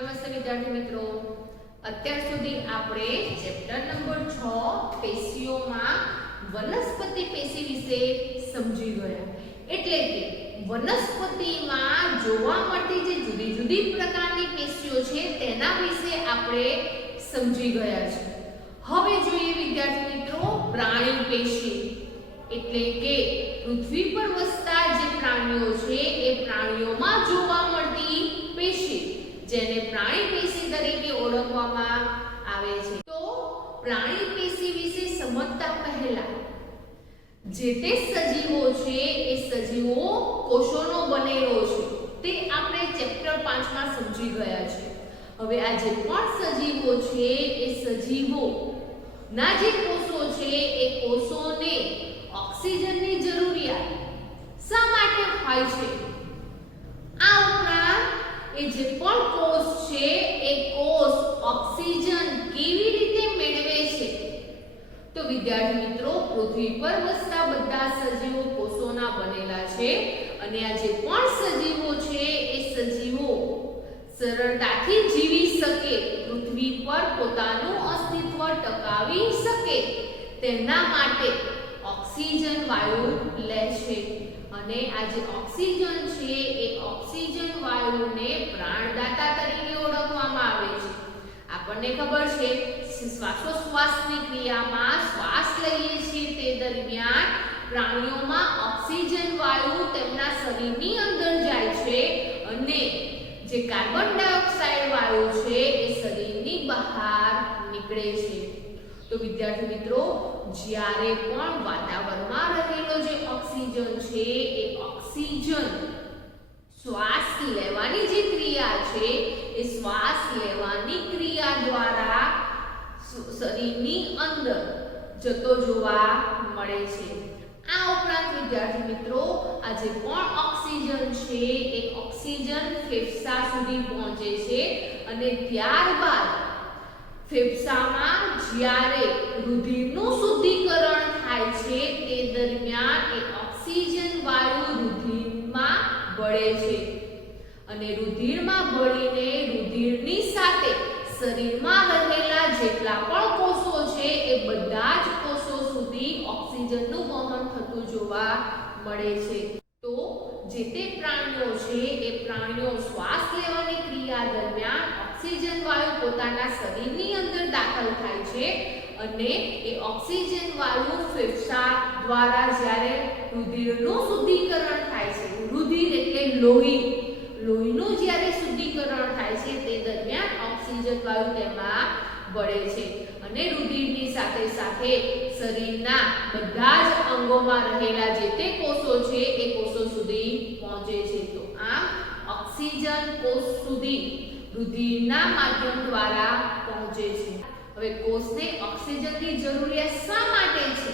નમસ્તે વિદ્યાર્થી મિત્રો, અત્યાર સુધી આપણે ચેપ્ટર નંબર 6 પેશીઓમાં વનસ્પતિ પેશી વિશે સમજી ગયા. એટલે કે વનસ્પતિમાં જોવા મળતી જે જુદી જુદી પ્રકારની પેશીઓ છે તેના વિશે આપણે સમજી ગયા છે. હવે જોઈએ વિદ્યાર્થી મિત્રો પ્રાણી પેશી. એટલે કે પૃથ્વી પર વસતા જે પ્રાણીઓ છે એ પ્રાણીઓમાં જોવા મળતી પેશી, જેને પ્રાણી પેશી તરીકે ઓળખવામાં આવે છે. તો પ્રાણી પેશી વિશે સમજતા પહેલા જે તે સજીવો છે એ સજીવો કોષોનો બનેલો છે તે આપણે ચેપ્ટર 5 માં સમજી ગયા છે. હવે આ જે પણ સજીવો છે એ સજીવો ના જે કોષો છે એ કોષોને ઓક્સિજનની જરૂરિયાત શા માટે હોય છે? આ ઉપરાંત એ જે પણ કોષ છે એ કોષ ઓક્સિજન કેવી રીતે મેળવે છે? તો વિદ્યાર્થી મિત્રો, પૃથ્વી પર વસતા બધા સજીવો કોષોના બનેલા છે અને આ જે પણ સજીવો છે એ સજીવો સરળતાથી જીવી શકે, પૃથ્વી પર પોતાનું અસ્તિત્વ ટકાવી શકે તેના માટે ઓક્સિજન વાયુ લે છે. અને આ જે ઓક્સિજન છે એ ઓક્સિજન વાયુને પ્રાણદાતા તરીકે ઓળખવામાં આવે છે. આપણને ખબર છે શ્વાસોશ્વાસની ક્રિયામાં શ્વાસ લઈએ છીએ તે દરમિયાન પ્રાણીઓમાં ઓક્સિજન વાયુ તેમના શરીરની અંદર જાય છે અને જે કાર્બન ડાયોક્સાઇડ વાયુ છે એ શરીરની બહાર નીકળે છે. તો વિદ્યાર્થી મિત્રો, જ્યારે પણ વાતાવરણમાં રહેલો જે ઓક્સિજન છે એ ઓક્સિજન શ્વાસ લેવાની જે ક્રિયા છે એ શ્વાસ લેવાની ક્રિયા દ્વારા શરીરની અંદર જતો જોવા મળે છે. આ ઉપરાંત વિદ્યાર્થી મિત્રો, આ જે પણ ઓક્સિજન છે એ ઓક્સિજન ફેફસા સુધી પહોંચે છે અને ત્યારબાદ ફેફસામાં જ્યારે રુધિરનું શુદ્ધિકરણ થાય છે તે દરમિયાન એ ઓક્સિજન વાયુ રુધિરમાં ભળે છે અને રુધિરમાં ભળીને રુધિરની સાથે શરીરમાં રહેલા જેટલા પણ કોષો છે એ બધા જ કોષો સુધી ઓક્સિજનનું વહન થતું જોવા મળે છે. તો જે તે પ્રાણીઓ છે એ પ્રાણીઓ શ્વાસ લેવાની ક્રિયા દરમિયાન ઓક્સિજન વાયુ પોતાના શરીરની અંદર દાખલ થાય છે અને એ ઓક્સિજન વાયુ ફેફસા દ્વારા જ્યારે રુધિરનું શુદ્ધિકરણ થાય છે, રુધિર એટલે લોહીનું જ્યારે શુદ્ધિકરણ થાય છે તે દરમિયાન ઓક્સિજન વાયુ તેમાં ભળે છે અને રુધિરની સાથે સાથે શરીરના બધા જ અંગોમાં રહેલા જે તે કોષો છે એ કોષો સુધી પહોંચે છે. તો આમ ઓક્સિજન કોષ સુધી રુધિરના માધ્યમ દ્વારા પહોંચે છે. હવે કોષને ઓક્સિજનની જરૂરિયાત શા માટે છે?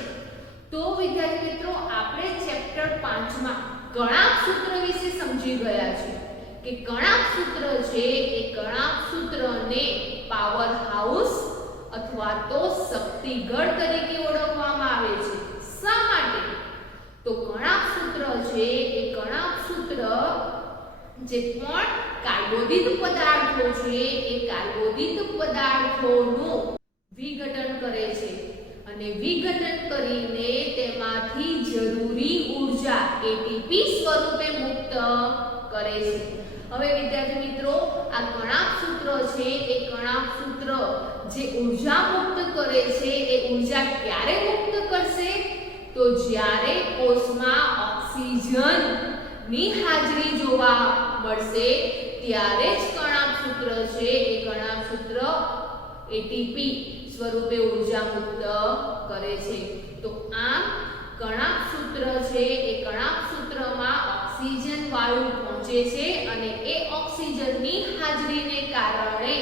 તો વિદ્યાર્થી મિત્રો, આપણે ચેપ્ટર 5 માં કણાક સૂત્ર વિશે સમજી ગયા છે કે કણાક સૂત્ર છે એ કણાક સૂત્રને પાવર હાઉસ અથવા તો શક્તિગઢ તરીકે ઓળખવામાં આવે છે. શા માટે? તો કણાક સૂત્ર છે એ કણાક સૂત્ર જે પણ કાર્બોદિત પદાર્થો છે એ કાર્બોદિત પદાર્થોનું વિઘટન કરે છે અને વિઘટન કરીને તેમાંથી જરૂરી ઊર્જા એટીપી સ્વરૂપે મુક્ત કરે છે. હવે વિદ્યાર્થી મિત્રો, આ કણાક સૂત્ર છે એ કણાક સૂત્ર જે ઊર્જા મુક્ત કરે છે એ ઊર્જા ક્યારે મુક્ત કરશે? તો જ્યારે કોષમાં ઓક્સિજન ની હાજરી જોવા મળશે ત્યારે જ કણાક સૂત્ર છે એ કણાક સૂત્ર એટીપી સ્વરૂપે ઊર્જા મુક્ત કરે છે. તો આમ કણાક સૂત્ર છે એ કણાક સૂત્રમાં ઓક્સિજન વાયુ પહોંચે છે અને એ ઓક્સિજનની હાજરીને કારણે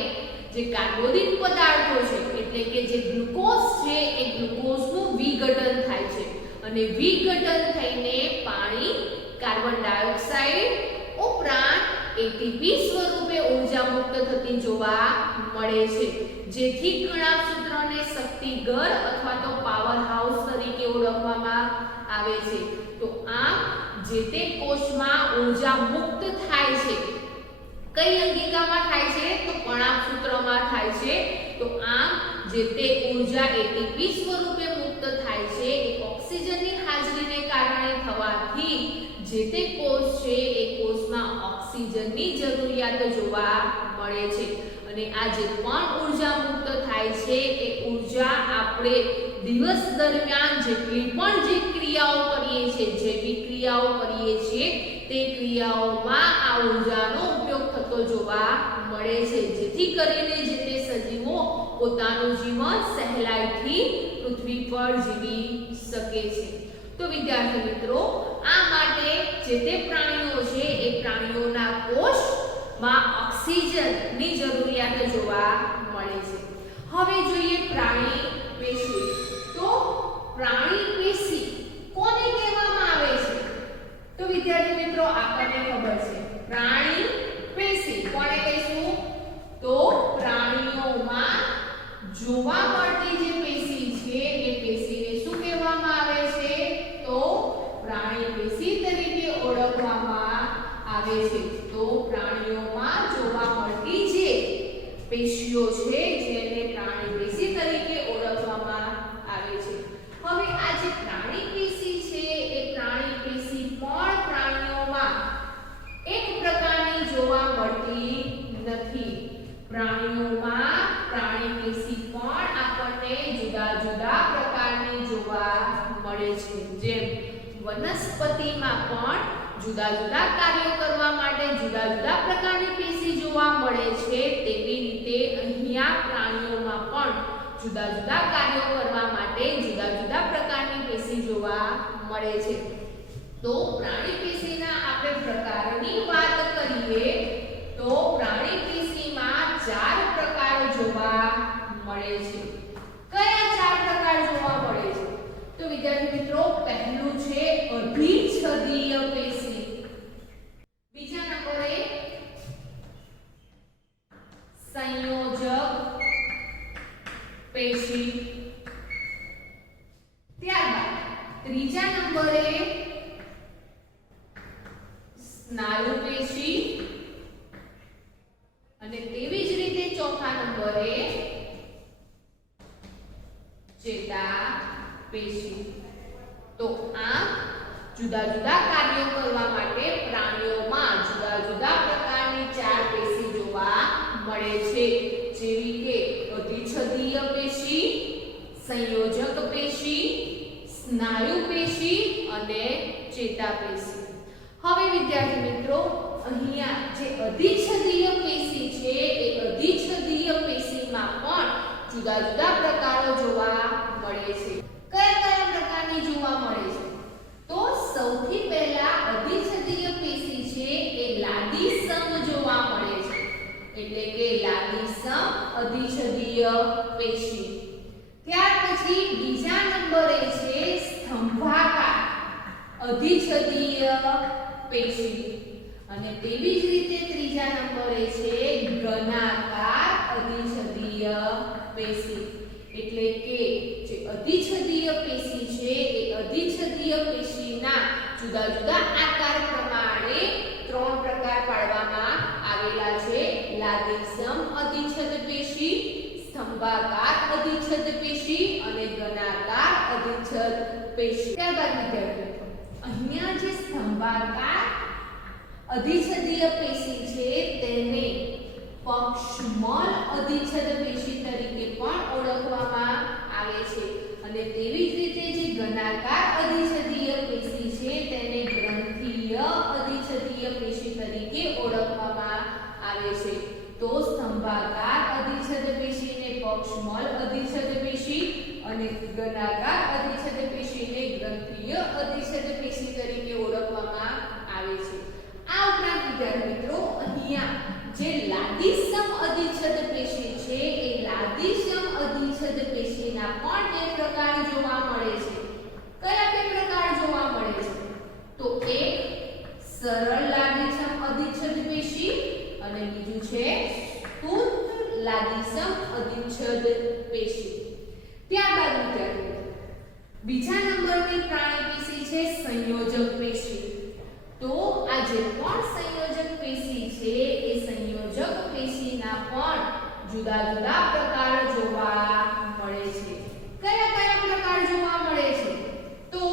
જે કાર્બોદિત પદાર્થો છે એટલે કે જે ગ્લુકોઝ છે એ ગ્લુકોઝનું વિઘટન થાય છે અને વિઘટન થઈને પાણી, કાર્બન ડાયોક્સાઇડ ઉપરાંત એટીપી સ્વરૂપે ઊર્જા મુક્ત થતી જોવા મળે છે, જેથી કણાક સૂત્રને શક્તિગઢ અથવા તો પાવર હાઉસ તરીકે ઓળખવામાં આવે છે. તો આમ જે તે કોષમાં ઊર્જા મુક્ત થાય છે કઈ અંગિકામાં થાય છે તો કણાભ સૂત્રમાં થાય છે તો આમ જે તે ઊર્જા એટીપી સ્વરૂપે મુક્ત થાય છે એ ઓક્સિજનની હાજરીને કારણે થવાથી જે તે કોષ છે એ કોષમાં ઓક્સિજનની જરૂરિયાત જોવા મળે છે અને આ જે પણ ઊર્જા મુક્ત થાય છે એ ઊર્જા આપણે દિવસ દરમિયાન જેટલી પણ જે ક્રિયાઓ કરીએ છીએ જે બી ક્રિયાઓ કરીએ છીએ તે ક્રિયાઓમાં આ ઊર્જાનો ઉપયોગ થતો જોવા મળે છે જેથી કરીને જે તે સજીવો પોતાનું જીવન સહેલાઈથી પૃથ્વી પર જીવી શકે છે તો વિદ્યાર્થી મિત્રો આ માટે જે તે પ્રાણીઓ છે એ પ્રાણીઓના કોષમાં ઓક્સિજનની જરૂરિયાત જોવા મળે છે હવે જોઈએ પ્રાણી પેશી તો પ્રાણી પેશી કોને કહેવામાં આવે છે તો વિદ્યાર્થી મિત્રો આપણને ખબર છે પ્રાણી પેશી કોને કહીશું તો પ્રાણીઓમાં જોવા મળતી જે પેશી છે એ પેશીને શું કહેવામાં આવે છે તો પ્રાણી પેશી તરીકે ઓળખવામાં આવે છે તો પ્રાણીઓમાં જોવા મળતી જે પેશીઓ છે જેને પ્રાણી પેશી તરીકે ઓળખવામાં આવે છે હવે આ જે પ્રાણી પેશી છે એ પ્રાણી પેશી પણ પ્રાણીઓમાં એક પ્રકારની જોવા મળતી નથી પ્રાણીઓમાં પ્રાણી પેશી પણ આપણને જુદા જુદા પ્રકારની જોવા મળે છે જેમ વનસ્પતિમાં પણ જુદા જુદા કાર્યો કરવા માટે જુદા જુદા પ્રકારની પેશી જોવા મળે છે તેવી રીતે અહીંયા પ્રાણીઓમાં પણ જુદા જુદા કાર્યો કરવા માટે જુદા જુદા પ્રકારની પેશી જોવા મળે છે તો પ્રાણી પેશીના આપણે પ્રકારની વાત કરીએ તો પ્રાણી પેશીમાં 4 પ્રકાર જોવા મળે છે કયા 4 પ્રકાર જોવા મળે છે તો વિદ્યાર્થી મિત્રો પહેલું છે અધિચ્છદીય પેશી બીજા નંબરે સંયોજક પેશી ત્યારબાદ ત્રીજા નંબરે સ્નાયુ પેશી અને તેવી જ રીતે ચોથા નંબરે ચેતાપેશી તો આ જુદા જુદા કાર્યો કરવા માટે પ્રાણીઓમાં જુદા જુદા પ્રકારની 4 પેશી જોવા મળે છે જેવી કે અધિચ્છદીય પેશી સંયોજક પેશી સ્નાયુ પેશી અને ચેતાપેશી હવે વિદ્યાર્થી મિત્રો અહીંયા જે અધિચ્છદીય પેશી છે એ અધિચ્છદીય પેશીમાં પણ જુદા જુદા પ્રકારો જોવા મળે છે કયા કયા પ્રકારની જોવા મળે છે તો સૌથી પહેલા અધિચ્છદીય પેશી છે એ લાદીસમ જોવા મળે છે એટલે કે લાદીસમ અધિચ્છદીય પેશી ત્યાર પછી બીજા નંબરે છે સ્તંભાકાર અધિચ્છદીય પેશી અને તેવી જ રીતે ત્રીજા નંબરે છે ઘનાકાર અધિચ્છદીય પેશી એટલે કે જે અધિચ્છદીય પેશી છે એ અધિચ્છદીય પેશીના જુદા જુદા આકાર પ્રમાણે 3 પ્રકાર પાડવામાં આવેલા છે લાદીસમ અધિચ્છદ પેશી સ્તંભાકાર અધિચ્છદ પેશી અને ઘનાકાર અધિચ્છદ પેશી ત્યારબાદ વિદ્યાર્થીઓ અહીંયા જે સ્તંભાકાર અધિચ્છદીય પેશી છે તેને પક્ષમલ અધિચ્છદ પેશી તરીકે પણ ઓળખવામાં આવે છે અને તેવી જ રીતે જે ઘનાકાર અધિચ્છદીય પેશી છે તેને ગ્રંથીય અધિચ્છદીય પેશી તરીકે ઓળખવામાં આવે છે તો સ્તંભાકાર અધિચ્છદ પેશીને પક્ષમલ અધિચ્છદ પેશી અને ઘનાકાર અધિચ્છદ પેશીને ગ્રંથીય અધિચ્છદ પેશી તરીકે ઓળખવામાં આવે છે આ ઉપરાંત વિદ્યાર્થી મિત્રો અહીંયા જે લાદીસમ અધિચ્છદ પેશી છે એ લાદીસમ અધિચ્છદ પેશીના પણ 2 પ્રકાર જોવા મળે છે કયા 2 પ્રકાર જોવા મળે છે તો એક સરળ લાદીસમ અધિચ્છદ પેશી અને બીજું છે સ્તુત લાદીસમ અધિચ્છદ પેશી ત્યારબાદ વિદ્યાર્થીઓ બીજા નંબરની પ્રાણી પેશી છે સંયોજક પેશી તો આ જે પણ સંયોજક પેશી છે એ સંયોજક જુદા જુદા પ્રકાર જોવા મળે છે. કયા કયા પ્રકાર જોવા મળે છે? તો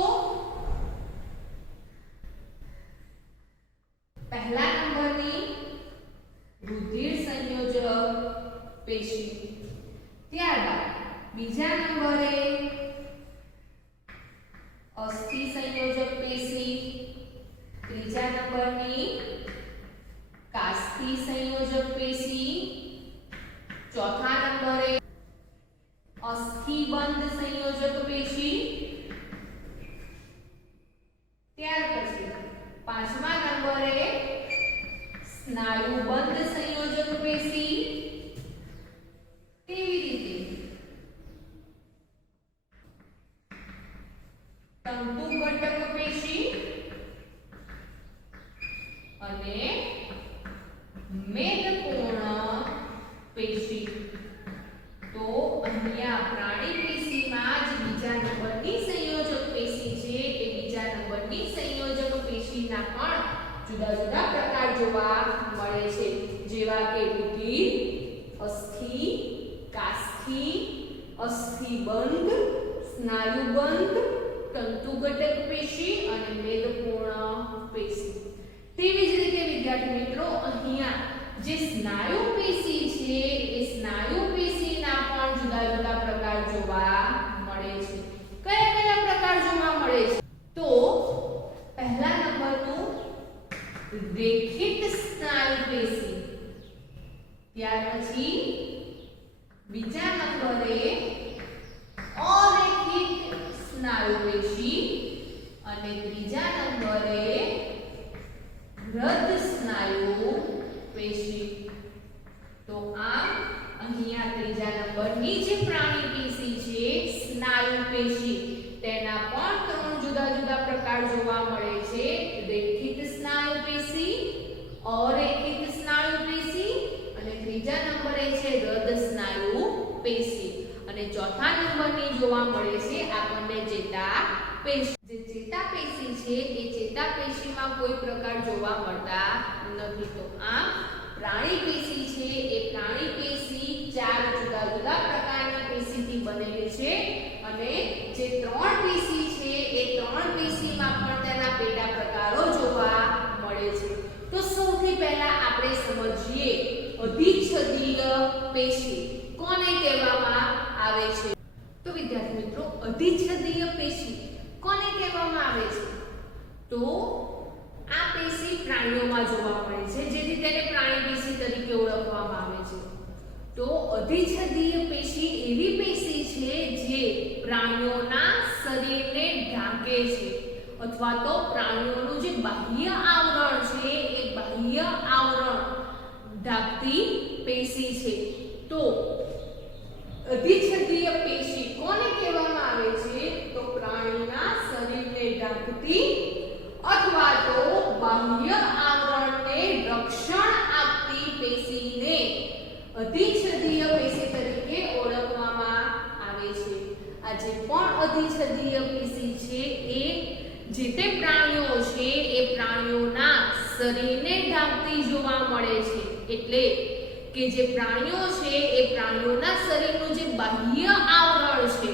પહેલા નંબરની રુધિર સંયોજક પેશી, ત્યારબાદ બીજા નંબરે અસ્થિ સંયોજક પેશી, ત્રીજા નંબરની કાસ્તિ સંયોજક પેશી, ચોથા નંબરે અસ્થિબંધ સંયોજક પેશી, ત્યાર પછી પાંચમા નંબરે સ્નાયુબંધ સંયોજક પેશી, તેવી રીતે તંતુ ઘટક પેશી અને મેદપૂર્ણ પેશી. તો અહીંયા પ્રાણી પેશીમાં જ બીજા નંબરની સંયોજક પેશી છે એ બીજા નંબરની સંયોજક પેશીના પણ જુદા જુદા પ્રકાર જોવા મળે છે, જેવા કે રુધિર, અસ્થિ, કાસ્થિ, અસ્થિબંધ, સ્નાયુબંધ, તંતુ ઘટક પેશી અને મેદપૂર્ણ પેશી. તેવી જ રીતે વિદ્યાર્થી મિત્રો અહીંયા જે સ્નાયુ પેશી છે એ સ્નાયુ પેશીના પણ જુદા જુદા પ્રકાર જોવા મળે છે. કયા કયા પ્રકાર જોવા મળે છે? તો પહેલા નંબરનું રેખિત સ્નાયુ પેશી, ત્યાર પછી બીજા નંબરે અરેખિત સ્નાયુ પેશી અને ત્રીજા નંબરે હૃદ સ્નાયુ પેશી. તો આ અહીંયા ત્રીજા નંબરની જે પ્રાણી પેશી છે સ્નાયુ પેશી, તેના પણ ત્રણ જુદા જુદા પ્રકાર જોવા મળે છે: રેખિત સ્નાયુ પેશી, અરેખિત સ્નાયુ પેશી અને ત્રીજા નંબરે છે હૃદ સ્નાયુ પેશી. અને ચોથા નંબરની જોવા મળે છે આપણને ચેતાપેશી. જે ચેતાપેશી છે એ ચેતાપેશીમાં કોઈ પ્રકાર જોવા મળતા નથી. તો આ પ્રાણી પેશી છે એ પ્રાણી પેશી ચાર જુદા જુદા પ્રકારની પેશીથી બનેલી છે અને જે ત્રણ પેશી છે એ ત્રણ પેશીમાં પણ તેના પેટા પ્રકારો જોવા મળે છે. તો સૌથી પહેલા આપણે સમજીએ અધિચ્છદીય પેશી કોને કહેવામાં આવે છે. તો વિદ્યાર્થી મિત્રો અધિચ્છદીય પેશી કોને કહેવામાં આવે છે? તો આ પેશી પ્રાણીઓમાં જોવા મળે છે, જેથી તેને પ્રાણી પેશી તરીકે ઓળખવામાં આવે છે. તો અધિચ્છદીય પેશી એવી પેશી છે જે પ્રાણીઓના શરીરને ઢાંકે છે અથવા તો પ્રાણીઓનું જે બાહ્ય આવરણ છે એ બાહ્ય આવરણ ઢાંકતી પેશી છે. તો અધિચ્છદીય પેશી કોને કહેવામાં આવે છે? તો પ્રાણીના શરીરને ઢાંકતી અથવા તો બાહ્ય આવરણને રક્ષણ આપતી પેશીને અધિચ્છદીય પેશી તરીકે ઓળખવામાં આવે છે. આ જે પણ અધિચ્છદીય પેશી છે એ જે તે પ્રાણીઓ છે એ પ્રાણીઓના શરીરને ઢાંકતી જોવા મળે છે. એટલે કે જે પ્રાણીઓ છે એ પ્રાણીઓના શરીરનું જે બાહ્ય આવરણ છે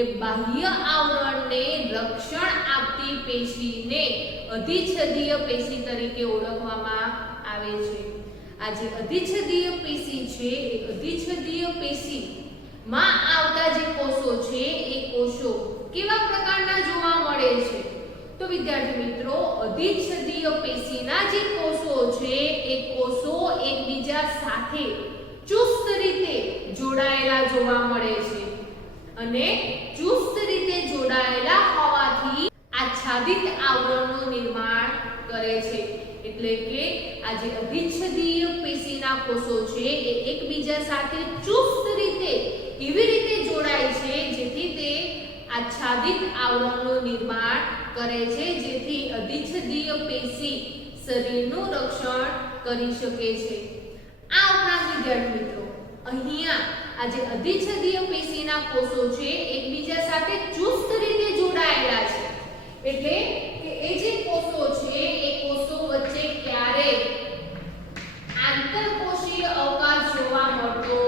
એ બાહ્ય આવરણને રક્ષણ આપતી પેશીને અધિચ્છદીય પેશી તરીકે ઓળખવામાં આવે છે. આ જે અધિચ્છદીય પેશી છે એ અધિચ્છદીય પેશીમાં આવતા જે કોષો છે એ કોષો કેવા પ્રકારના જોવા મળે છે? તો વિદ્યાર્થી મિત્રો અધિચ્છદીય પેશીના જે કોષો છે એ કોષો એકબીજા સાથે ચુસ્ત રીતે જોડાયેલા જોવા મળે છે અને ચુસ્ત રીતે જોડાયેલા હોવાથી આચ્છાદિત આવરણનું નિર્માણ કરે છે. એટલે કે આ જે અધિચ્છદીય પેશીના કોષો છે એ એકબીજા સાથે ચુસ્ત રીતે એવી રીતે જોડાય છે જેથી તે આચ્છાદિત આવરણનું નિર્માણ કરે છે, જેથી અધિચ્છદીય પેશી શરીરનું રક્ષણ કરી શકે છે. આ ઉપરાંત વિદ્યાર્થી મિત્રો અહીંયા આ જે અધિચ્છદીય પેશીના કોષો છે એકબીજા સાથે ચુસ્ત રીતે જોડાયેલા છે. એટલે કે એ જે કોષો છે એ કોષો વચ્ચે ક્યારેય આંતરકોષીય અવકાશ જોવા મળતો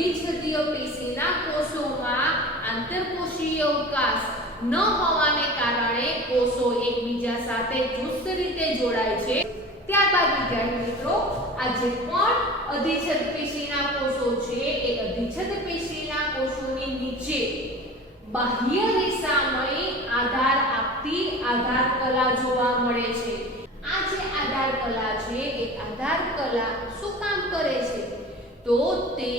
અધિચ્છદીય પેશીના કોષોમાં આંતરકોષીય અવકાશ ન હોવાને કારણે કોષો એકબીજા સાથે ચુસ્ત રીતે જોડાય છે। ત્યારબાદ વિદ્યાર્થી મિત્રો આ જે પણ અધિચ્છદ પેશીના કોષો છે એ અધિચ્છદ પેશીના કોષોની નીચે બાહ્ય રેસામય આધાર આપતી આધાર કલા જોવા મળે છે। આ જે આધાર કલા છે એ આધાર કલા શું કામ કરે છે તો તે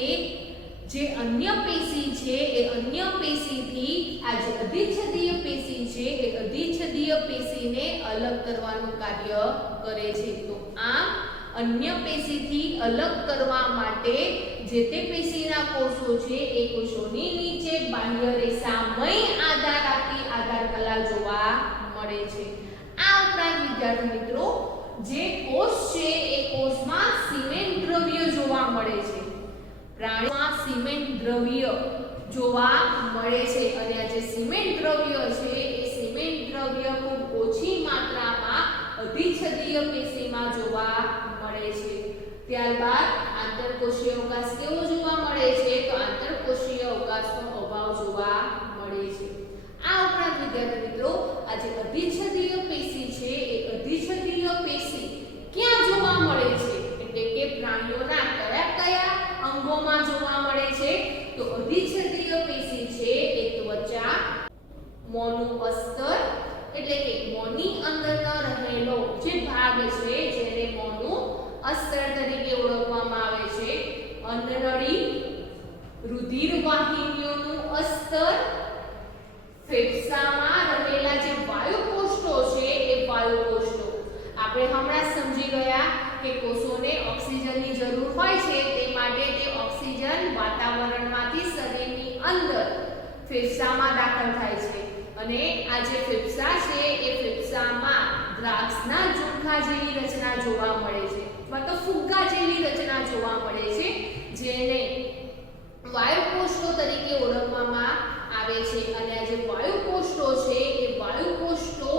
જે અન્ય પેશી છે એ અન્ય પેશીથી આ જે અધિચ્છદીય પેશી છે એ અધિચ્છદીય પેશીને અલગ કરવાનું કાર્ય કરે છે। તો આમ અન્ય પેશીથી અલગ કરવા માટે જે તે પેશીના કોષો છે એ કોષોની નીચે બાહ્ય રેસામય આધાર આપતી આધાર કલા જોવા મળે છે। આ ઉપરાંત વિદ્યાર્થી મિત્રો જે કોષ છે એ કોષમાં સિમેન્ટ દ્રવ્ય જોવા મળે છે। પ્રાણીમાં સિમેન્ટ દ્રવ્ય જોવા મળે છે અને આ જે સિમેન્ટ દ્રવ્ય છે એ સિમેન્ટ દ્રવ્ય ખૂબ ઓછી માત્રામાં અધિચ્છદીય પેશીમાં જોવા મળે છે। ત્યારબાદ આંતરકોષીય અવકાશ કેવો જોવા મળે છે તો આંતરકોષીય અવકાશનો અભાવ જોવા મળે છે। આ ઉપરાંત વિદ્યાર્થી મિત્રો આ જે અધિચ્છદીય પેશી છે એ અધિચ્છદીય પેશી ક્યાં જોવા મળે છે એટલે કે પ્રાણીઓના કયા કયા અંગોમાં જોવા મળે છે તો અધિચ્છદીય પેશી છે એ ત્વચા, મોંનું અસ્તર એટલે કે મોંની અંદરનો રહેલો જે ભાગ છે જેને મોંનું અસ્તર તરીકે ઓળખવામાં આવે છે, અન્નનળી, રુધિર વાહિનીઓનું અસ્તર, ફેફસામાં રહેલા જે વાયુકોષો છે એ વાયુકોષો આપણે હમણાં સમજી ગયા કે કોષોને ઓક્સિજનની જરૂર હોય છે તે માટે તે ઓક્સિજન વાતાવરણમાંથી શરીરની અંદર ફેફસામાં દાખલ થાય છે અને આ જે ફેફસા છે એ ફેફસામાં દ્રાક્ષના ઝુણખા જેવી રચના જોવા મળે છે અથવા તો ફુગ્ગા જેવી રચના જોવા મળે છે જેને વાયુકોષો તરીકે ઓળખવામાં આવે છે અને આ જે વાયુકોષો છે એ વાયુકોષો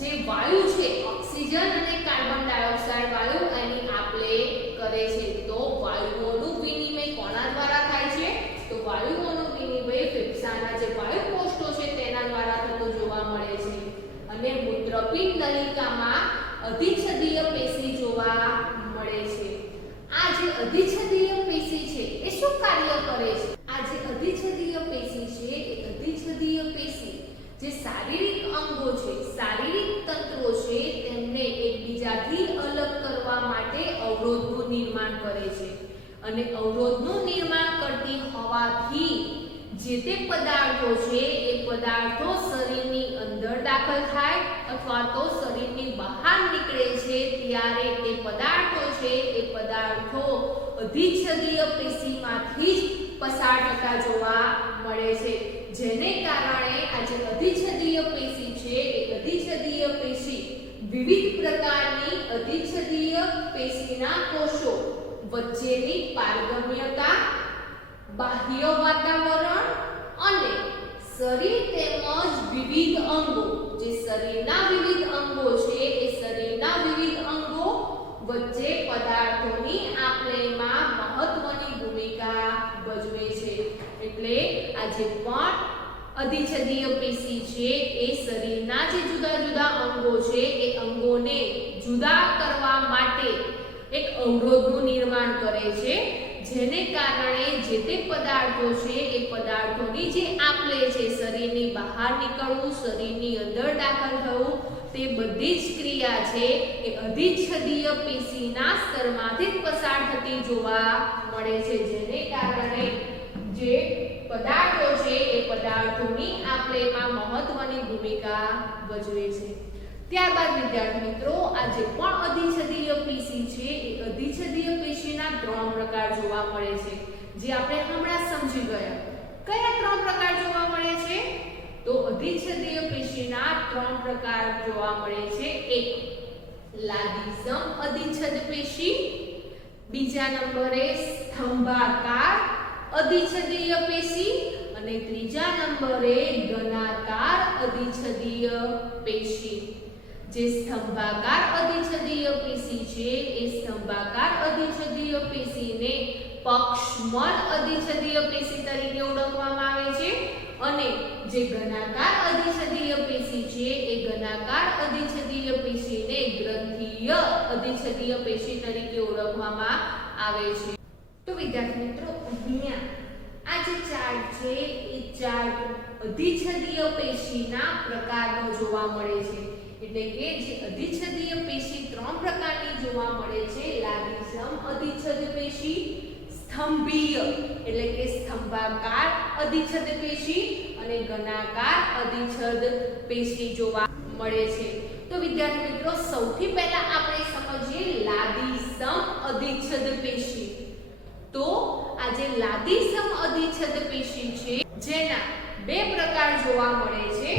જે વાયુ છે ઓક્સિજન અને કાર્બન ડાયોક્સાઇડ વાયુ એની આપલે કરે છે। તો વાયુઓનું વિનિમય કોના દ્વારા થાય છે તો વાયુઓનું વિનિમય ફેફસાના જે વાયુકોષો છે તેના દ્વારા થતો જોવા મળે છે અને મૂત્રપિંડ નલિકામાં અધિચ્છદીય પેશી જોવા મળે છે। આ જે અધિચ્છદીય પેશી છે એ શું કાર્ય કરે છે આ જે અધિચ્છદીય પેશી છે એ અધિચ્છદીય પેશી જે શારીરિક અંગો છે શારીરિક તંત્રો છે તેમને એકબીજાથી અલગ કરવા માટે અવરોધનું નિર્માણ કરે છે અને અવરોધનું નિર્માણ કરતી હોવાથી જે તે પદાર્થો છે એ પદાર્થો શરીરની અંદર દાખલ થાય અથવા તો શરીરની બહાર નીકળે છે ત્યારે તે પદાર્થો છે એ પદાર્થો અધિચ્છદીય પેશીમાંથી જ પસાર થતા જોવા મળે છે જેને કારણે આ જે અધિચ્છદીય પેશી છે એ અધિચ્છદીય પેશી વિવિધ પ્રકારની અધિચ્છદીય પેશીના કોષો વચ્ચેની પારગમ્યતા, બાહ્ય વાતાવરણ અને શરીર તેમજ વિવિધ અંગો જે શરીરના વિવિધ અંગો છે એ શરીરના વિવિધ અંગો વચ્ચે પદાર્થોની આપલેમાં મહત્વની ભૂમિકા ભજવે છે। એટલે આ જે પણ અધિચ્છદીય પેશી છે એ શરીરના જે જુદા જુદા અંગો છે એ અંગોને જુદા કરવા માટે એક અવરોધનું નિર્માણ કરે છે જેને કારણે જે તે પદાર્થો છે એ પદાર્થોની જે આપલે છે શરીરની બહાર નીકળવું શરીરની અંદર દાખલ થવું તે બધી જ ક્રિયા છે એ અધિચ્છદીય પેશીના સ્તરમાંથી જ પસાર થતી જોવા મળે છે જેને કારણે જે પદાર્થો છે એ પદાર્થોની આપલેમાં મહત્વની ભૂમિકા ભજવે છે। ત્યારબાદ વિદ્યાર્થી મિત્રો આ જે પણ અધિચ્છદીય પેશી છે એ અધિચ્છદીય પેશીના 3 પ્રકાર જોવા મળે છે જે આપણે હમણાં સમજી ગયા। કયા 3 પ્રકાર જોવા મળે છે તો અધિચ્છદીય પેશીના 3 પ્રકાર જોવા મળે છે। એક લાદીસમ અધિચ્છદ પેશી, બીજા નંબરે સ્તંભાકાર અધિચ્છદીય પેશી અને ત્રીજા નંબરે ઘનાકાર અધિચ્છદીય પેશી। જે સ્તંભાકાર અધિચ્છદીય પેશી છે એ સ્તંભાકાર અધિચ્છદીય પેશીને પક્ષમણ અધિચ્છદીય પેશી તરીકે ઓળખવામાં આવે છે અને જે ઘનાકાર અધિચ્છદીય પેશી છે એ ઘનાકાર અધિચ્છદીય પેશીને ગ્રંથીય અધિચ્છદીય પેશી તરીકે ઓળખવામાં આવે છે। તો વિદ્યાર્થી મિત્રો અહીંયા આ જે ચાર્ટ છે એ ચાર્ટ અધિચ્છદીય પેશીના પ્રકારનો જોવા મળે છે એટલે કે જે અધિચ્છદીય પેશી ત્રણ પ્રકારની જોવા મળે છે લાદીસમ અધિચ્છદ પેશી સ્તંભીય એટલે કે સ્તંભાકાર અધિચ્છદ પેશી અને ઘનાકાર અધિચ્છદ પેશી જોવા મળે છે। તો વિદ્યાર્થી મિત્રો સૌથી પહેલા આપણે સમજીએ લાદીસમ અધિચ્છદ પેશી। તો આ જે લાદીસમ અધિચ્છદ પેશી છે જેના બે પ્રકાર જોવા મળે છે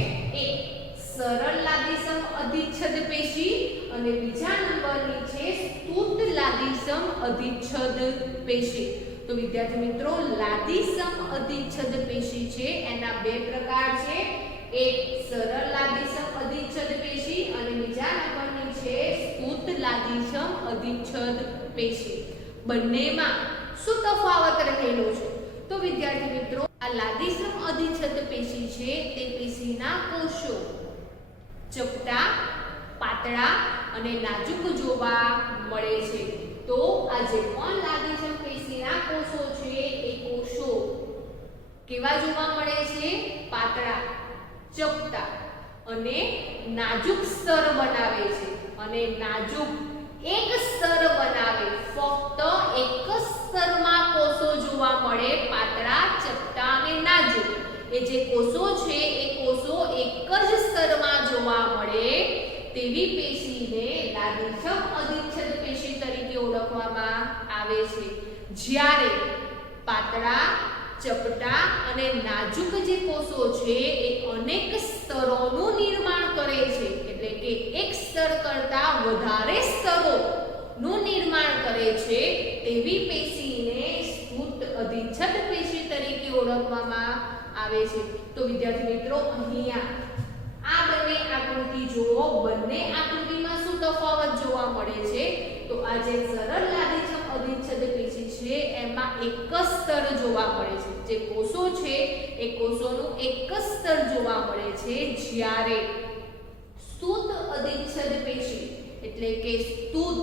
એક સરળ લાદીસમ અધિચ્છદ પેશી અને બીજા નંબરની છે સ્તુત લાદીસમ અધિચ્છદ પેશી। તો વિદ્યાર્થી મિત્રો લાદીસમ અધિચ્છદ પેશી છે એના બે પ્રકાર છે એક સરળ લાદીસમ અધિચ્છદ પેશી અને બીજા નંબરની છે સ્તુત લાદીસમ અધિચ્છદ પેશી। બંનેમાં શું તફાવત રહેલો છે? તો વિદ્યાર્થી મિત્રો આ લાદીસમ અધિચ્છદ પેશી છે તે પેશીના કોષો ચપટા પાતળા અને નાજુક જોવા મળે છે। તો આ જે પણ લાદીસમ પેશીના કોષો છે એ કોષો કેવા જોવા મળે છે? પાતળા ચપટા અને નાજુક સ્તર બનાવે છે અને નાજુક એક સ્તર બનાવે ફક્ત એક જ સ્તરમાં કોષો જોવા મળે પાતળા ચપટા અને નાજુક એ જે કોષો છે એ કોષો એક જ સ્તરમાં જોવા મળે તેવી પેશીને લાદીસમ અધિચ્છદ પેશી તરીકે ઓળખવામાં આવે છે। જ્યારે પાતળા ચપટા અને નાજુક જે કોષો છે એ અનેક સ્તરોનું નિર્માણ કરે છે એટલે કે એક સ્તર કરતા વધારે સ્તરોનું નિર્માણ કરે છે તેવી પેશીને સ્તુત અધિચ્છદ પેશી તરીકે ઓળખવામાં આવે છે। તો વિદ્યાર્થી મિત્રો અહીંયા આ બંને આકૃતિ જુઓ બંને આકૃતિમાં શું તફાવત જોવા મળે છે? તો આ જે સરળ લાદીસમ અધિચ્છદ પેશી છે એમાં એક જ સ્તર જોવા મળે છે જે કોષો છે એ કોષોનું એક જ સ્તર જોવા મળે છે જ્યારે સ્તુત અધિચ્છદ પેશી એટલે કે સ્તુત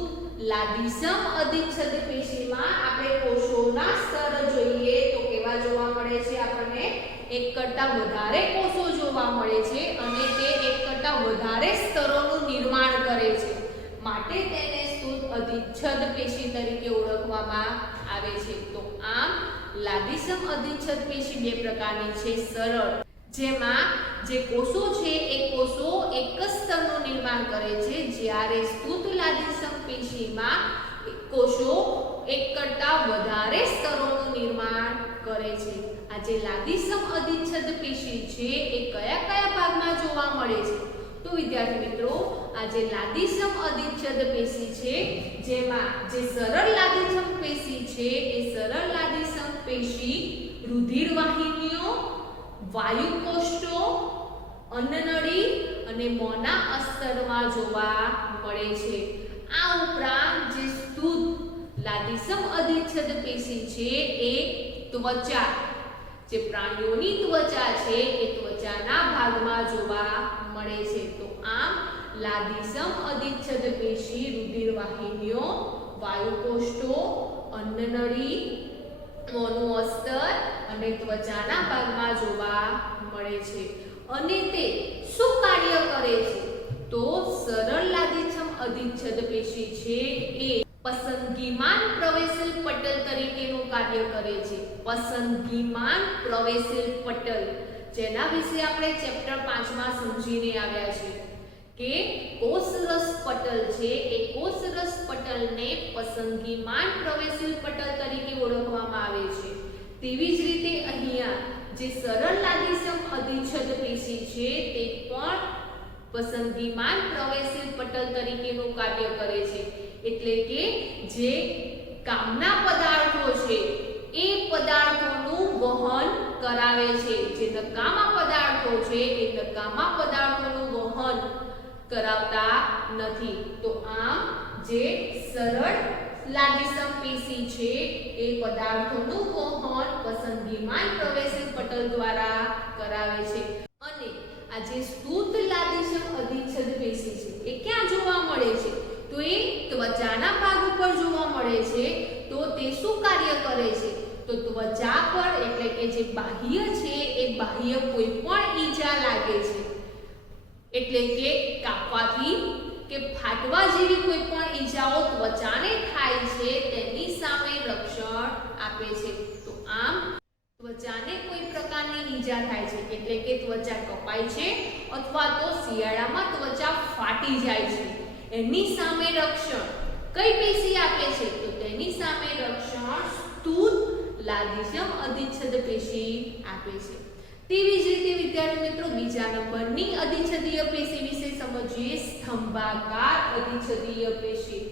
લાદીસમ અધિચ્છદ પેશીમાં આપણે કોષોના સ્તર જોઈએ તો કેવા જોવા મળે છે? આપણને એક કરતાં વધારે કોષો જોવા મળે છે અને તે એક કરતાં વધારે સ્તરોનું નિર્માણ કરે છે માટે તેને સ્તુત અધિચ્છદ પેશી તરીકે ઓળખવામાં આવે છે। તો આમ લાદીસમ અધિચ્છદ પેશી બે પ્રકારની છે સરળ જેમાં જે કોષો છે એ કોષો એક જ સ્તરનું નિર્માણ કરે છે જ્યારે સ્તુત લાદીસમ પેશીમાં કોષો એક કરતાં વધારે સ્તરોનું નિર્માણ કરે છે। આ જે લાદીસમ અધિચ્છદ પેશી છે એ કયા કયા ભાગમાં જોવા મળે છે? તો વિદ્યાર્થી મિત્રો આ જે લાદીસમ અધિચ્છદ પેશી છે જેમાં જે સરળ લાદીસમ પેશી છે એ સરળ લાદીસમ પેશી રુધિર વાહિનીઓ વાયુકોષ્ઠો અન્નનળી અને મોંના અસ્તરમાં જોવા મળે છે। આ ઉપરાંત જે સ્તુત લાદીસમ અધિચ્છદ પેશી છે એ ત્વચા જે પ્રાણીઓની ત્વચા છે એ ત્વચાના ભાગમાં જોવા મળે છે। તો આમ લાદીસમ અધિચ્છદ પેશી રુધિર વાહિનીઓ વાયુકોષ્ઠો અન્નનળી મોંનું અસ્તર અને ત્વચાના ભાગમાં જોવા મળે છે અને તે શું કાર્ય કરે છે? તો સરળ લાદીસમ અધિચ્છદ પેશી છે એ પસંદગીમાન પ્રવેશિલ પટલ તરીકેનું કાર્ય કરે છે। પસંદગીમાન પ્રવેશિલ પટલ જેના વિશે આપણે ચેપ્ટર 5 માં સમજીને આવ્યા છે કે કોષરસ પટલ છે એ કોષરસ પટલને પસંદગીમાન પ્રવેશિલ પટલ તરીકે ઓળખવામાં આવે છે। તેવી જ રીતે અહીંયા જે સરળ લાદીસમ અધિચ્છદ પેશી છે તે પણ પસંદગીમાન પ્રવેશિલ પટલ તરીકેનું કાર્ય કરે છે એટલે કે જે કામના પદાર્થો છે એ પદાર્થોનું વહન કરાવે છે જે નકામા પદાર્થો છે એ નકામા પદાર્થોનું વહન કરાવતા નથી। તો આમ જે સરળ લાગીસમ પેશી છે એ પદાર્થોનું વહન પસંદગીમાન પ્રવેશક પટલ દ્વારા કરાવે છે અને આ જે સ્તુત લાગીસમ અધિચ્છદ પેશી છે એ ક્યાં જોવા મળે છે તો એ ત્વચાના ભાગ ઉપર જોવા મળે છે તો તે શું કાર્ય કરે છે તો ત્વચા પર એટલે કે જે બાહ્ય છે એ બાહ્ય કોઈ પણ ઈજા લાગે છે એટલે કે કાપવાથી કે ફાટવા જેવી કોઈ પણ ઈજાઓ ત્વચાને થાય છે તેની સામે રક્ષણ આપે છે તો આમ ત્વચાને કોઈ પ્રકારની ઈજા થાય છે એટલે કે ત્વચા કપાય છે અથવા તો શિયાળામાં ત્વચા ફાટી જાય છે એની સામે રક્ષણ કઈ પેશી આપે છે તો તેની સામે રક્ષણ સ્તુત લાગીસમ અધિચ્છદ પેશી આપે છે તેવી જ રીતે વિદ્યાર્થી મિત્રો બીજા નંબરની અધિચ્છદીય પેશી વિશે સમજીએ સ્તંભાકાર અધિચ્છદીય પેશી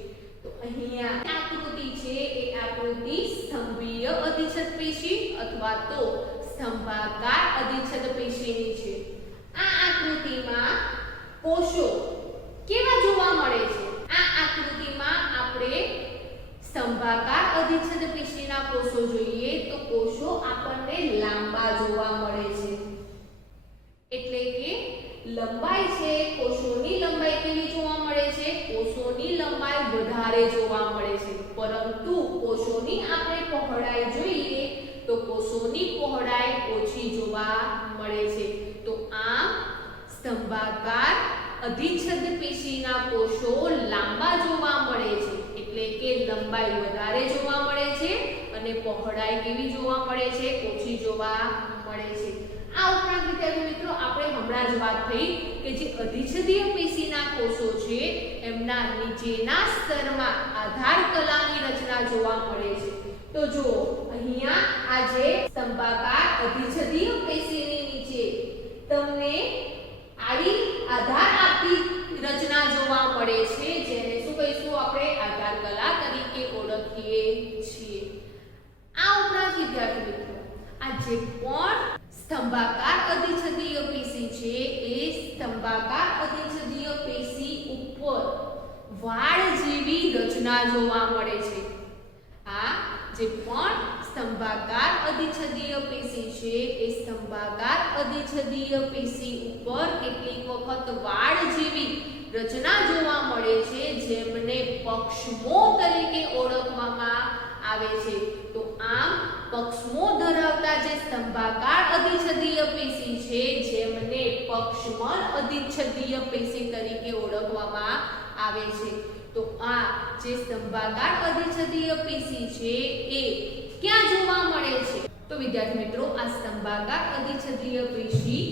તો અહીંયા આકૃતિ છે એ આકૃતિ સ્તંભીય અધિચ્છદ પેશી અથવા તો સ્તંભાકાર અધિચ્છદ પેશીની છે આ આકૃતિમાં કોષો કેવા જોવા મળે છે આ આકૃતિમાં આપણે સ્તંભાકાર અધિચ્છદ પેશીના કોષો જોઈએ તો કોષો આપણને લાંબા જોવા મળે છે એટલે કે લંબાઈ છે કોષોની લંબાઈ કેવી જોવા મળે છે કોષોની લંબાઈ વધારે જોવા મળે છે પરંતુ કોષોની આપણે પહોળાઈ જોઈએ તો કોષોની પહોળાઈ ઓછી જોવા મળે છે તો આ સ્તંભાકાર અધિચ્છદ પેશીના કોષો લાંબા જોવા મળે છે એટલે કે લંબાઈ વધારે જોવા મળે છે અને પહોળાઈ કેવી જોવા મળે છે ઓછી જોવા મળે છે આ ઉપરાંત વિદ્યાર્થી મિત્રો આપણે હમણાં જ વાત થઈ કે જે અધિચ્છદીય પેશીના કોષો છે એમના નીચેના સ્તરમાં આધાર કલાની રચના જોવા મળે છે તો જો અહીંયા આ જે સ્તંભાકાર અધિચ્છદીય પેશીની નીચે તમને આવી આધાર આપતી રચના જોવા મળે છે જેને શું કહીશું આપણે આધાર કલા તરીકે ઓળખીએ છીએ આ ઉપરાંત વિદ્યાર્થી મિત્રો આ જે પણ સ્તંભાકાર અધિચ્છદીય પેશી છે એ સ્તંભાકાર અધિચ્છદીય પેશી ઉપર વાળ જેવી રચના જોવા મળે છે આ જે પણ સ્તંભાકાર અધિચ્છદીય પેશી છે એ સ્તંભાકાર અધિચ્છદીય પેશી ઉપર કેટલીક વખત વાળ જેવી રચના જોવા મળે છે જેમને પક્ષમો તરીકે ઓળખવામાં આવે છે તો આમ પક્ષમો ધરાવતા જે સ્તંભાકાર અધિચ્છદીય પેશી છે જેમને પક્ષમર અધિચ્છદીય પેશી તરીકે ઓળખવામાં આવે છે તો આ જે સ્તંભાકાર અધિચ્છદીય પેશી છે એ ક્યાં જોવા મળે છે તો વિદ્યાર્થી મિત્રો આ સ્તંભાકાર અધિચ્છદીય પેશી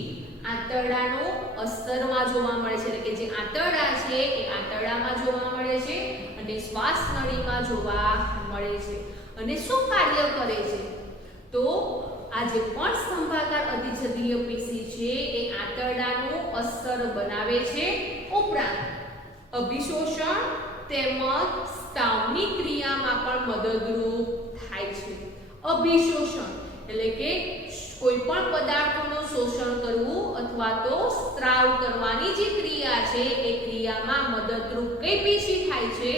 આંતરડાનો અસ્તરમાં જોવા મળે છે એટલે કે જે આંતરડા છે એ આંતરડામાં જોવા મળે છે અને શ્વાસ નળીમાં જોવા મળે છે અને શું કાર્ય કરે છે તો આ જે પણ સ્તંભાકાર અધિચ્છદીય પેશી છે એ આંતરડાનું અસ્તર બનાવે છે ઉપરાંત અભિશોષણ તેમજ સ્ત્રાવની ક્રિયામાં પણ મદદરૂપ થાય છે અભિશોષણ એટલે કે કોઈ પણ પદાર્થોનું શોષણ કરવું અથવા તો સ્ત્રાવ કરવાની જે ક્રિયા છે એ ક્રિયામાં મદદરૂપ કઈ પેશી થાય છે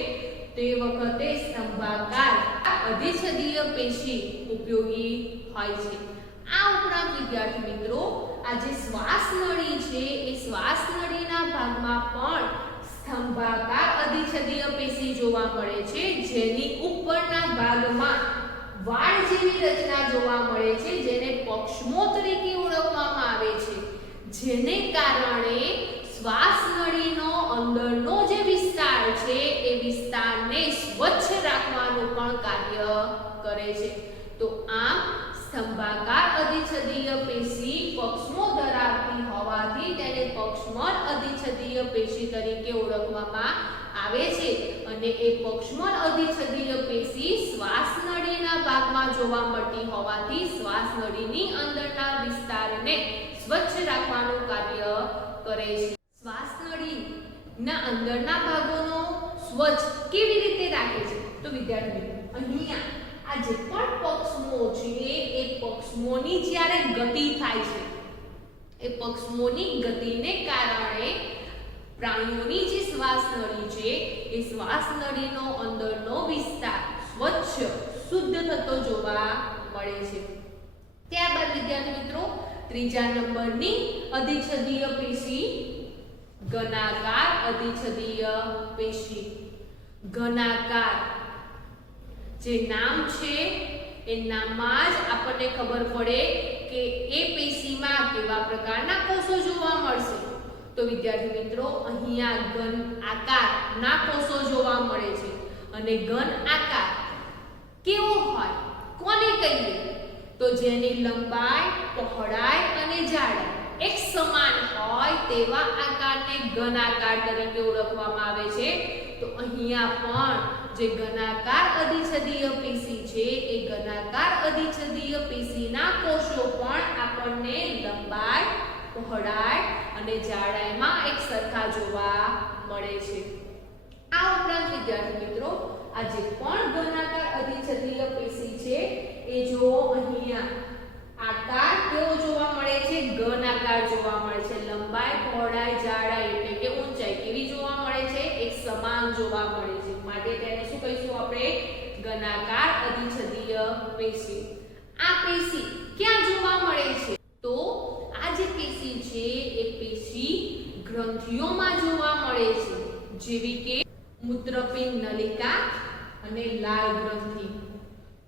તે વખતે સ્તંભાકાર અધિચ્છદીય પેશી ઉપયોગી હોય છે આ ઉપરાંત વિદ્યાર્થી મિત્રો આ જે શ્વાસ નળી છે એ શ્વાસ નળીના ભાગમાં પણ સ્તંભાકાર અધિચ્છદીય પેશી જોવા મળે છે જેની ઉપરના ભાગમાં વાળ જેવી રચના જોવા મળે છે જેને પક્ષમો તરીકે ઓળખવામાં આવે છે જેને કારણે શ્વાસ નળીનો અંદરનો જે વિસ્તાર છે એ વિસ્તારને સ્વચ્છ રાખવાનું પણ કાર્ય કરે છે તો આમ સ્તંભાકાર અધિચ્છદીય પેશી પક્ષમો ધરાવતી હોવાથી તેને પક્ષમર અધિચ્છદીય પેશી તરીકે ઓળખવામાં આવે છે અને એ પક્ષમર અધિચ્છદીય પેશી શ્વાસ નળીના ભાગમાં જોવા મળતી હોવાથી શ્વાસ નળીની અંદરના વિસ્તારને સ્વચ્છ રાખવાનું કાર્ય કરે છે શ્વાસ નળીના અંદરના ભાગોનો સ્વચ્છ કેવી રીતે રાખે છે તો વિદ્યાર્થી મિત્રો અહીંયા આ જે પણ પક્ષમો છે એ પક્ષમોની જ્યારે ગતિ થાય છે એ પક્ષમોની ગતિને કારણે પ્રાણીઓની જે શ્વાસ નળી છે એ શ્વાસ નળીનો અંદરનો વિસ્તાર સ્વચ્છ શુદ્ધ થતો જોવા મળે છે. ત્યારબાદ વિદ્યાર્થી મિત્રો ત્રીજા નંબરની અધિચ્છદીય પેશી ઘનાકાર અધિચ્છદીય પેશી. ઘનાકાર જે નામ છે એ નામમાં જ આપણને ખબર પડે કે એ પેશીમાં કેવા પ્રકારના કોષો જોવા મળશે. તો વિદ્યાર્થી મિત્રો અહીંયા ઘન આકારના કોષો જોવા મળે છે અને ઘન આકાર કેવો હોય કોને કહીએ તો જેની લંબાઈ પહોળાઈ અને જાડાઈ એક સમાન હોય તેવા આકારને ઘન આકાર તરીકે ઓળખવામાં આવે છે. તો અહીંયા પણ જે ઘનાકાર અધિચ્છદીય પેશી છે એ ઘનાકાર અધિચ્છદીય પેશીના કોષો પણ આપણને લંબાઈ પહોળાઈ અને જાડાઈમાં એક સરખા જોવા મળે છે. આ ઉપરાંત વિદ્યાર્થી મિત્રો આ જે પણ ઘનાકાર અધિચ્છદીય પેશી છે એ જો અહીંયા આકાર કેવો જોવા મળે છે ઘન આકાર જોવા મળે છે. લંબાઈ પહોળાઈ જાડાઈ એટલે કે ઊંચાઈ કેવી જોવા મળે છે એક સમાન જોવા મળે છે. માટે તેને શું કહીશું આપણે ઘનાકાર અધિચ્છદીય પેશી. આ પેશી ક્યાં જોવા મળે છે તો આ જે પેશી છે એ પેશી ગ્રંથિઓમાં જોવા મળે છે જેવી કે મૂત્રપિંડ નલિકા અને લાળ ગ્રંથિ.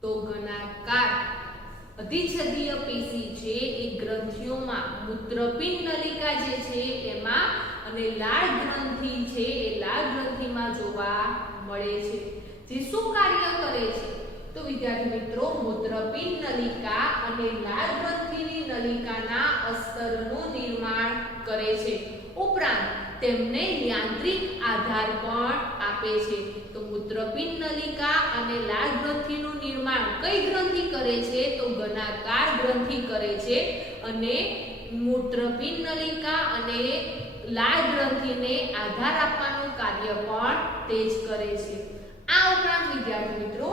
તો ઘનાકાર અધિચ્છદીય પેશી છે એ ગ્રંથિઓમાં મૂત્રપિંડ નલિકા જે છે એમાં અને લાળ ગ્રંથિ છે એ લાળ ગ્રંથિમાં જોવા મળે છે. જે શું કાર્ય કરે છે તો વિદ્યાર્થી મિત્રો મૂત્રપિંડ નલિકા અને લાળ ગ્રંથિની નલિકાના અસ્તરનું નિર્માણ કરે છે. ઉપરાંત તેમને યાંત્રિક આધાર પણ આપે છે. તો મૂત્રપિંડ નલિકા અને લાળ ગ્રંથિનું નિર્માણ કઈ ગ્રંથિ કરે છે તો ઘનાકાર ગ્રંથિ કરે છે અને મૂત્રપિંડ નલિકા અને લાળ ગ્રંથિને આધાર આપવાનું કાર્ય પણ તે જ કરે છે. આ ઉપરાંત વિદ્યાર્થી મિત્રો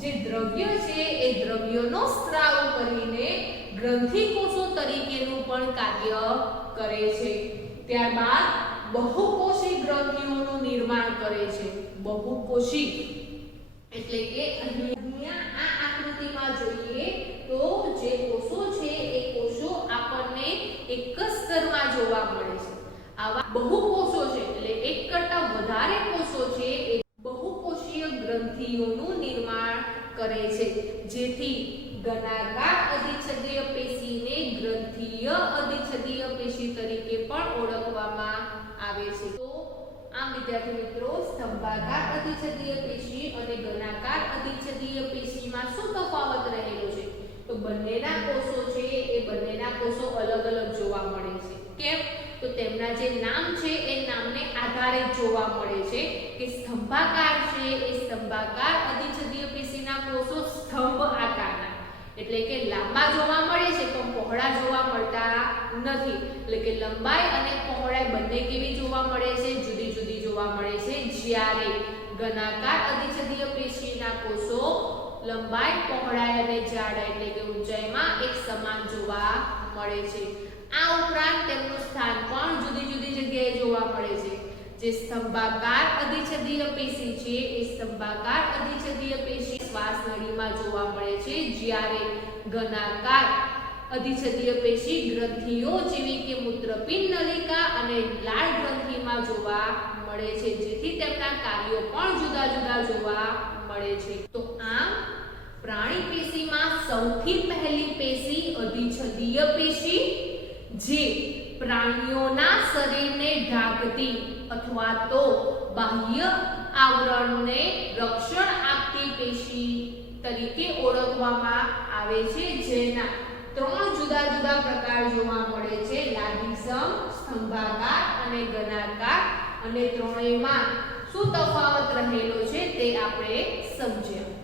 જે દ્રવ્ય છે એ દ્રવ્યનો સ્ત્રાવ કરીને ગ્રંથિ કોષો તરીકેનું પણ કાર્ય કરે છે. ત્યારબાદ બહુકોષી ગ્રંથિઓનું નિર્માણ કરે છે. બહુકોષી એટલે કે અહીંયા આ આકૃતિમાં જોઈએ તો જે કોષો છે એ કોષો આપણને એક જ સ્તરમાં જોવા મળે છે. આવા બહુકોષો છે એટલે એક કરતાં વધારે કોષો છે એ બહુકોષીય ગ્રંથિઓનું નિર્માણ કરે છે જેથી ઘનાકાર અધિચ્છદીય પેશીને ગ્રંથીય અધિચ્છદીય પેશી તરીકે પણ ઓળખવામાં આવે છે. તો આમ વિદ્યાર્થી મિત્રો સ્તંભાકાર અધિચ્છદીય પેશી અને ઘનાકાર અધિચ્છદીય પેશીમાં શું તફાવત રહેલો છે તો બંનેના કોષો છે એ બંનેના કોષો અલગ અલગ જોવા મળે છે. કેમ તો તેમના જે નામ છે એ નામને આધારે જોવા મળે છે કે સ્તંભાકાર છે એ સ્તંભાકાર અધિચ્છદીય પેશીના કોષો સ્તંભ આકારના એટલે કે લાંબા જોવા મળે છે પણ પહોળા જોવા મળતા નથી. એટલે કે લંબાઈ અને પહોળાઈ બંને કેવી જોવા મળે છે જુદી જુદી જોવા મળે છે. જ્યારે ઘનાકાર અધિચ્છદીય પેશીના કોષો લંબાઈ પહોળાઈ અને જાડાઈ એટલે કે ઊંચાઈમાં એક સમાન જોવા મળે છે. આ ઉપરાંત તેમનું સ્થાન પણ જુદી જુદી જગ્યાએ જોવા મળે છે. જે સ્તંભાકાર અધિચ્છદીય પેશી છે એ સ્તંભાકાર અધિચ્છદીય પેશી શ્વાસ નળીમાં જોવા મળે છે જ્યારે ઘનાકાર અધિચ્છદીય પેશી ગ્રંથિઓ જેવી કે મૂત્રપિંડ નલિકા અને લાળ ગ્રંથિમાં જોવા મળે છે જેથી તેમના કાર્યો પણ જુદા જુદા જોવા મળે છે. તો આમ પ્રાણી પેશીમાં સૌથી પહેલી પેશી અધિચ્છદીય પેશી જે પ્રાણીઓના શરીરને ઢાંકતી અથવા તો બાહ્ય આવરણને રક્ષણ આપતી પેશી તરીકે ઓળખવામાં આવે છે. જેના ત્રણ જુદા જુદા પ્રકાર જોવા મળે છે લાગીસમ, સ્તંભાકાર અને ઘનાકાર અને ત્રણેયમાં શું તફાવત રહેલો છે તે આપણે સમજ્યા.